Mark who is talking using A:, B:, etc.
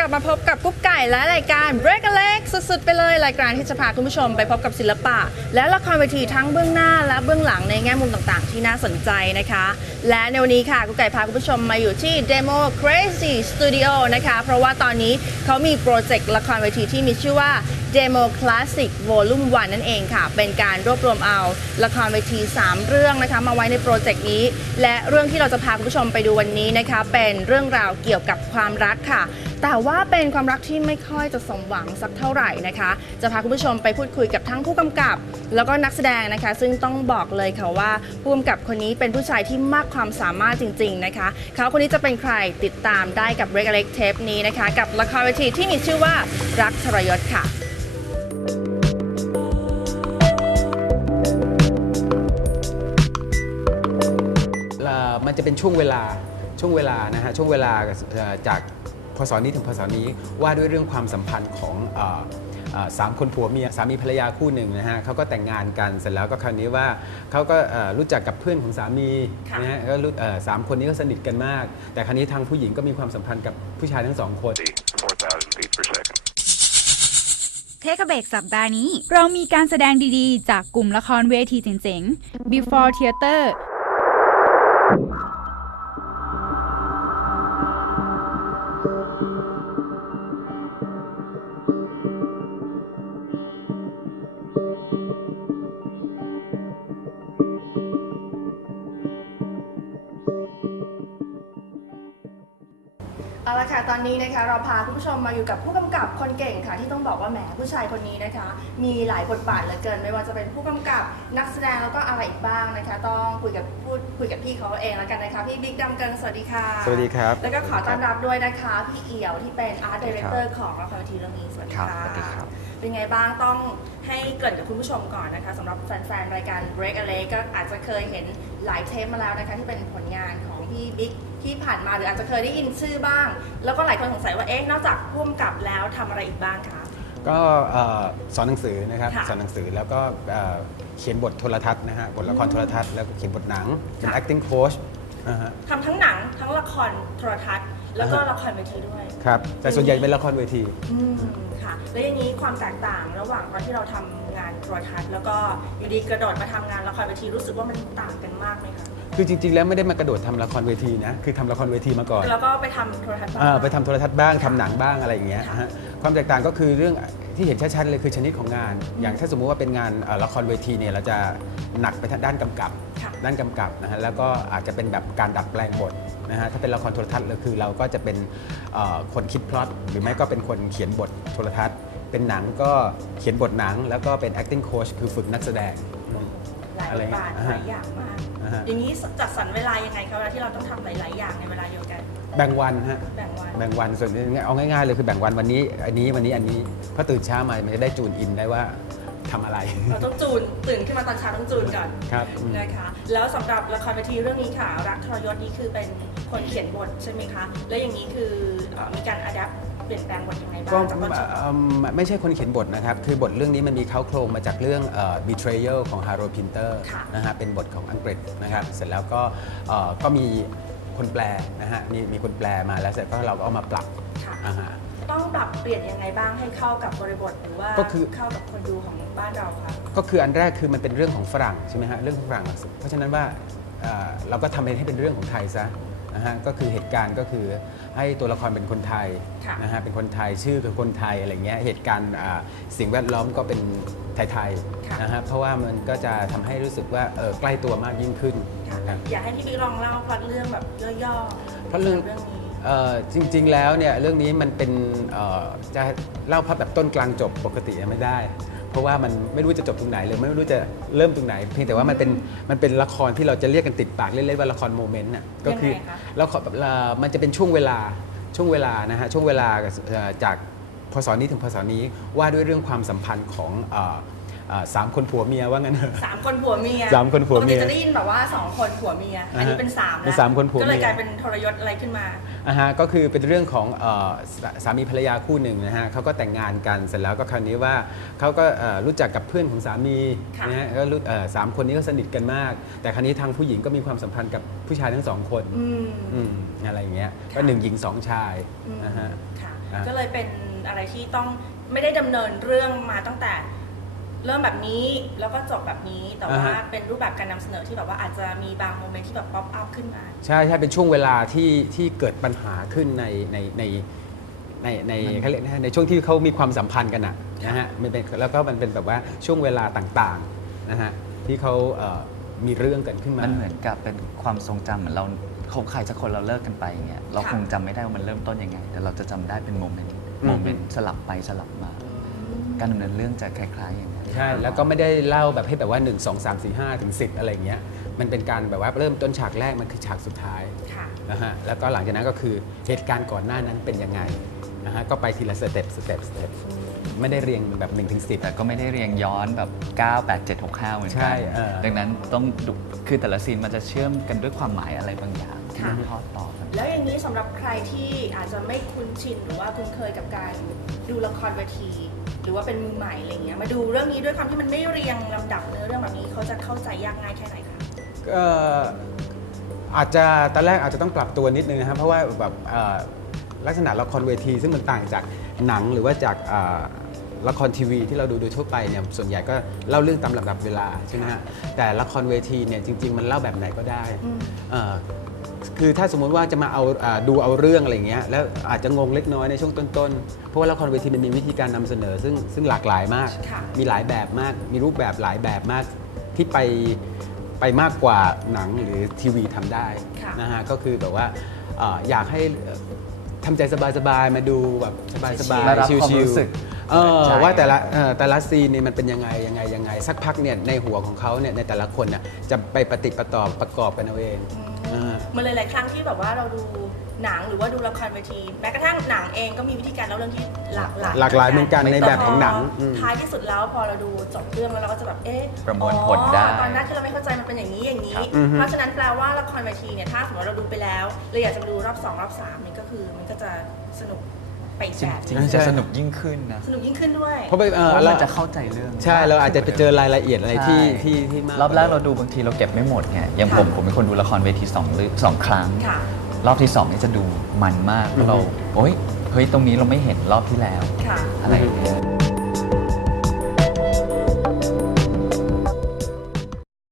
A: กลับมาพบกับกุ๊กไก่และรายการ Break a Leg สุดๆ ไปเลยรายการที่จะพาคุณผู้ชมไปพบกับศิลปะ และละครเวทีทั้งเบื้องหน้าและเบื้องหลังในแง่มุมต่างๆ ที่น่าสนใจนะคะ และในวันนี้ค่ะกุ๊กไก่พาคุณผู้ชมมาอยู่ที่ Demo Crazy Studio นะคะ เพราะว่าตอนนี้เขามีโปรเจกต์ละครเวทีที่มีชื่อว่า Demo Classic Volume 1 นั่นเองค่ะ เป็นการรวบรวมเอาละครเวที 3 เรื่องนะคะ มาไว้ในโปรเจกต์นี้ และเรื่องที่เราจะพาคุณผู้ชมไปดูวันนี้นะคะ เป็นเรื่องราวเกี่ยวกับความรักค่ะ แต่ว่าเป็นความรักที่ไม่ค่อยจะสมหวังสักเท่าไหร่นะคะ จะพาคุณผู้ชมไปพูดคุยกับทั้งผู้กำกับ แล้วก็นักแสดงนะคะ ซึ่งต้องบอกเลยค่ะว่าผู้กำกับคนนี้เป็นผู้ชายที่มากความสามารถจริง ๆ นะคะเขาคนนี้จะเป็นใครติดตามได้กับ Break a Leg Tape นี้นะคะ กับละครเวทีที่มีชื่อว่ารักทรยศค่ะ
B: เออมันจะเป็นช่วงเวลาช่วงเวลานะฮะช่วงเวลาจาก พศนี้ถึงพศนี้ว่าด้วยเรื่องความสัมพันธ์ของเอ่อเอ่อสามคนผัวเมียสามีภรรยาคู่หนึ่งนะฮะเขาก็แต่งงานกันเสร็จแล้วก็คราวนี้ว่าเขาก็เอ่อรู้จักกับเพื่อนของสามี
A: ค่ะ
B: นะฮะก็รู้เอ่อสามคนนี้ก็สนิทกันมาก แต่คราวนี้ทางผู้หญิงก็มีความสัมพันธ์กับผู้ชายทั้งสองคน
C: 4,000 feet per second.
D: เทคเบรกสัปดาห์นี้ เรามีการแสดงดีๆ จากกลุ่มละครเวทีเจ๋งๆ Before Theater
A: ค่ะตอนนี้นะคะเราพาคุณผู้ชมมาอยู่กับผู้กำกับคนเก่งค่ะ ที่ต้องบอกว่าแหมผู้ชายคนนี้นะคะ มีหลายบทบาทเหลือเกิน ไม่ว่าจะเป็นผู้กำกับนักแสดงแล้วก็อะไรอีกบ้างนะคะ ต้องคุยกับพูดคุยกับพี่เขาเองแล้วกันนะคะพี่บิ๊กดำเกินสวัสดีค่ะ
B: สวัสดีครับ
A: แล้วก็ขอต้อนรับด้วยนะคะพี่เอี่ยวที่เป็นอาร์ตดีเรคเตอร์ของละครเวทีเรื่องนี้สวัสดี
B: ครับ
A: ค่ะ
B: สวัสดีครับ
A: เป็นไงบ้างต้องให้เกริดกับคุณผู้ชมก่อนนะคะสำหรับแฟนๆรายการ Break a Leg ก็อาจจะเคยเห็นหลายเทปมาแล้วนะคะที่เป็นผลงานของพี่บิ๊ก ที่ผ่านมาหรืออาจจะเคยได้ยินชื่อบ้าง แล้วก็หลายคนสงสัยว่าเอ๊ะนอกจากพ่วงกับแล้วทำอะไรอีกบ้างคะ
B: ก็เอ่อสอนหนังสือนะครับ
A: ค่ะ
B: สอนหนังสือแล้วก็เอ่อเขียนบทโทรทัศน์นะฮะบทละครโทรทัศน์แล้วก็เขียนบทหนังเป็น
A: ค่ะ
B: acting coach นะฮะ
A: ทำทั้งหนังทั้งละครโทรทัศน์ แล้วก็
B: อ่าฮะ
A: ละครเวทีด้วย
B: ครับแต่ส่วนใหญ่เป็นละครเวที
A: อืมค่ะ แล้วอย่างนี้ความแตกต่างระหว่างตอนที่เราทำงานโทรทัศน์แล้วก็อยู่ดีกระโดดมาทำงานละครเวทีรู้สึกว่ามันต่างกันมากไหมคะ
B: คือจริง ๆ แล้วไม่ได้มากระโดดทำละครเวทีนะคือทำละครเวทีมาก่อน
A: แล้วก็ไปทำโทรทัศน์บ้าง
B: อ่าไปทำโทรทัศน์บ้างทำหนังบ้างอะไรอย่างเงี้ย
A: ค่ะ
B: ฮะความแตกต่างก็คือเรื่องที่เห็นชัดๆเลยคือชนิดของงาน อย่างถ้าสมมุติว่าเป็นงานเอ่อละครเวทีเนี่ยเราจะหนักไปทางด้านกำกับ
A: ค่ะ
B: ด้านกำกับนะฮะแล้วก็อาจจะเป็นแบบการดัดแปลงบทนะฮะถ้าเป็นละครโทรทัศน์เลยคือเราก็จะเป็นเอ่อคนคิดพล็อตหรือไม่ก็เป็นคนเขียนบทโทรทัศน์ เป็นหนังก็เขียนบทหนัง แล้วก็เป็น acting coach คือฝึกนักแสดง
A: ห ลาย
B: อะไร
A: บทบาท
B: อ่า
A: ห
B: ฮะ
A: ลายอย่างมาก
B: อ่าฮะ
A: อย่างนี้จัดสรรเวลายังไงคะเวลาที่เราต้องทำหลายๆอย่างในเวลาเดียวกัน
B: แบ่งวันฮะ
A: แบ่งวัน
B: แบ่งวันส่วนเอาง่ายๆเลยคือแบ่งวันวันนี้อันนี้วันนี้อันนี้พอตื่นเช้ามามันจะได้จูนอินได้ว่าทำอะไร
A: เราต้องจูนตื่นขึ้นมาตอนเช้าต้องจูนก่อน
B: ครับ
A: นะคะ แล้วสำหรับละครเวทีเรื่องนี้ค่ะ รักทรยศนี่คือเป็นคนเขียนบทใช่ไหมคะ แล้วอย่างนี้คือเอ่อมีการอัดแอป เปลี่ยนแปลงบทยังไงบ้า
B: ก็
A: งจากต้นฉบับ
B: เอิ่มไม่ใช่คนเขียนบทนะครับ คือบทเรื่องนี้มันมีเขาโครงมาจากเรื่องเอ่อ Betrayal ของ Harold Pinter
A: ค่ะ
B: นะฮะเป็นบทของอังกฤษนะครับ เสร็จแล้วก็เอ่อก็มีคนแปลนะฮะมีมีคนแปลมาแล้วเสร็จก็เราก็เอามาปรับ
A: ค่ะ
B: อ่าฮะ
A: ต้องปรับเปลี่ยนยังไงบ้างให้เข้ากับบริบทหรือว่า
B: ก็คือ
A: เข้ากับคนดูของบ้านเราคะ
B: ก็คืออันแรกคือมันเป็นเรื่องของฝรั่งใช่ไหมฮะเรื่องของฝรั่ง เพราะฉะนั้นว่าเอ่อเราก็ทำให้เป็นเรื่องของไทยซะ นะฮะก็คือเหตุการณ์ก็คือให้ตัวละครเป็นคนไทย
A: ค่ะ
B: นะฮะเป็นคนไทยชื่อคือคนไทยอะไรเงี้ยเหตุการณ์อ่าสิ่งแวดล้อมก็เป็นไทย
A: ค่ะ
B: ๆนะฮะเพราะว่ามันก็จะทำให้รู้สึกว่าเออใกล้ตัวมากยิ่งขึ้น
A: ค่ะ
B: ครับ
A: อยากให้พี่บิ๊กลองเล่าพล็อตเรื่องแบบย่อๆ
B: เพราะเรื่อง
A: เรื่องนี้
B: เอ่อจริงๆแล้วเนี่ยเรื่องนี้มันเป็นเอ่อจะเล่าภาพแบบต้นกลางจบปกติไม่ได้ เพราะว่ามันไม่รู้จะจบตรงไหนเลยไม่รู้จะเริ่มตรงไหน เพียงแต่ว่ามันเป็นมันเป็นละครที่เราจะเรียกกันติดปากเล่นๆว่าละครโมเมนต์น่ะก็คือ
A: ยังไงคะ
B: แล้วมันจะเป็นช่วงเวลาช่วงเวลานะฮะช่วงเวลาเอ่อจากพศนี้ถึงพศนี้ว่าด้วยเรื่องความสัมพันธ์ของเอ่อเอ่อ สามคนผัวเมียว่างั้นเถอะ
A: สามคนผัวเมีย
B: สามคนผัวเมีย
A: ปกติจะได้ยินแบบว่าสองคนผัวเมีย อันนี้
B: อ่าฮะ
A: เป็นสาม
B: เป็น
A: แล้ว
B: สามคนผัวเมีย
A: ก็เลยกลายเป็นทรยศอะไรขึ้นมา
B: อ่าฮะก็คือเป็นเรื่องของเออสสามีภรรยาคู่หนึ่งนะฮะเขาก็แต่งงานกันเสร็จแล้วก็คราวนี้ว่าเขาก็เอ่อรู้จักกับเพื่อนของสามี
A: ค่ะ
B: นะฮะก็รู้เอ่อสามคนนี้ก็สนิทกันมาก แต่คราวนี้ทางผู้หญิงก็มีความสัมพันธ์กับผู้ชายทั้งสองคน
A: อืม
B: อืมอะไรอย่างเงี้ย
A: ค่ะ
B: ก็หนึ่งหญิงสองชาย
A: อืม
B: นะฮะ
A: ค่ะ
B: อ่า
A: ก็เลยเป็นอะไรที่ต้องไม่ได้ดำเนินเรื่องมาตั้งแต่ เริ่มแบบนี้แล้วก็จบแบบนี้แต่ว่า
B: อ่าฮะ
A: เป็นรูปแบบการนำเสนอที่แบบว่าอาจจะมีบางโมเมนต์ที่แบบป๊อปอัพขึ้นมา
B: ใช่ใช่เป็นช่วงเวลาที่ที่เกิดปัญหาขึ้นในในในในในเขาเรียกนะฮะในช่วงที่เขามีความสัมพันธ์กันอะนะฮะมันเป็นแล้วก็มันเป็นแบบว่าช่วงเวลาต่างๆนะฮะที่เขาเอ่อมีเรื่องกันขึ้นมา
E: มันเหมือนกับเป็นความทรงจำเหมือนเราคบใครสักคนเราเลิกกันไปอย่างเงี้ยเรา
A: ค่ะ
E: คงจำไม่ได้ว่ามันเริ่มต้นยังไง แต่เราจะจำได้เป็นโมเมนต์
B: อืม
E: โมเมนต์สลับไปสลับมา การดำเนินเรื่องจะคล้ายๆอย่างนั้น
B: ใช่แล้วก็ไม่ได้เล่าแบบให้แบบว่า 1 2 3 4 5ถึง10 อะไรอย่างเงี้ยมันเป็นการแบบว่าเริ่มต้นฉากแรกมันคือฉากสุดท้าย
A: ค่ะ
B: นะฮะแล้วก็หลังจากนั้นก็คือเหตุการณ์ก่อนหน้านั้นเป็นยังไงนะฮะก็ไปทีละสเต็ปสเต็ปสเต็ปไม่ได้เรียงแบบ1ถึง10
E: แต่ก็ไม่ได้เรียงย้อนแบบ 9 8 7 6 5 เหมือน
B: ใช่
E: กั
B: เออ
E: ดังนั้นต้องดูคือแต่ละซีนมันจะเชื่อมกันด้วยความหมายอะไรบางอย่างที่
A: ค่ะ
E: ทอดต่อกัน
A: แล้วอย่างนี้สำหรับใครที่อาจจะไม่คุ้นชินหรือว่าคุ้นเคยกับการดูละครเวที หรือว่าเป็นมือใหม่อะไรเงี้ยมาดูเรื่องนี้ด้วยความที่มันไม่เรียงลำดับเนื้อเรื่องแบบนี้เขาจะเข้าใจยากง่ายแค่ไหนคะ
B: เอ่ออาจจะตอนแรกอาจจะต้องปรับตัวนิดนึงนะครับเพราะว่าแบบเอ่อลักษณะละครเวทีซึ่งมันต่างจากหนังหรือว่าจากเอ่อ ละครทีวีที่เราดูโดยทั่วไปเนี่ยส่วนใหญ่ก็เล่าเรื่องตามลำดับเวลาใช่ไหมฮะแต่ละครเวทีเนี่ยจริง ๆ มันเล่าแบบไหนก็ได้
A: อืม
B: เอ่อคือถ้าสมมุติว่าจะมาเอาอ่าดูเอาเรื่องอะไรอย่างเงี้ยแล้วอาจจะงงเล็กน้อยในช่วงต้นๆ เพราะว่าละครเวทีมันมีวิธีการนำเสนอ ซึ่งซึ่งหลากหลายมาก
A: ค่ะ
B: มีหลายแบบมากมีรูปแบบหลายแบบมากที่ไปไปมากกว่าหนังหรือทีวีทำได้
A: ค่ะ
B: นะฮะก็คือแบบว่าเอ่ออยากให้เอ่อทำใจสบายๆ มาดูแบบสบาย
E: มารับ
B: ๆชิ
E: ความ
B: ว
E: รู้สึก
B: ๆ เออ
E: ใช่
B: ว่าแต่ละเอ่อแต่ละซีนเนี่ยมันเป็นยังไงยังไงยังไง สักพักเนี่ยในหัวของเขาเนี่ยในแต่ละคนน่ะจะไปปฏิดประต่อประกอบกันเอาเองนะฮะ
A: มันหลายๆครั้งที่แบบว่าเราดูหนังหรือว่าดูละครเวที แม้กระทั่งหนังเองก็มีวิธีการเล่าเรื่องที่หลากหลาย
B: หลากหลายเหมือนกันในแบบของหนัง
A: แต่พ
B: อืม
A: ท้ายที่สุดแล้วพอเราดูจบเรื่องแล้วเราก็จะแบบเอ๊ะ
E: ประมวล
A: อ๋อ
E: ผลได้
A: ตอนแรกที่เราไม่เข้าใจมันเป็นอย่างนี้อย่างนี้
E: ครับ
B: อือฮึ
A: เพราะฉะนั้นแปลว่าละครเวทีเนี่ยถ้าสมมติเราดูไปแล้วเราอยากจะมาดูรอบสองรอบสามนี่ก็คือมันก็จะสนุก ไปอีก
E: จริ
A: แบ
E: ง
A: บ
E: จริง
A: หนึ่ง
E: ๆจะสนุกยิ่งขึ้นนะ
A: สนุกยิ่งขึ้นด้วย
B: เพราะไปเอ
E: เพ
B: อ
E: ราะ
B: เรา
E: มันจะเข้าใจเรื่อง
B: ใช่เราอาจจะไปเจอรายละเอียดอะไรที่
E: ใช่
B: ที่ที่มาก
E: รอบแรกเราดูบางทีเราเก็บไม่หมดไงอย่างผม
A: ค่ะ
E: ผมเป็นคนดูละครเวทีสองหรือสองครั้ง
A: ค่ะ
E: รอบที่สองนี่จะดูมันมากเพราะเรา โอ๊ยเฮ้ยตรงนี้เราไม่เห็นรอบที่แล้ว
A: ค่ะ
E: อะไรอย่างเงี้ย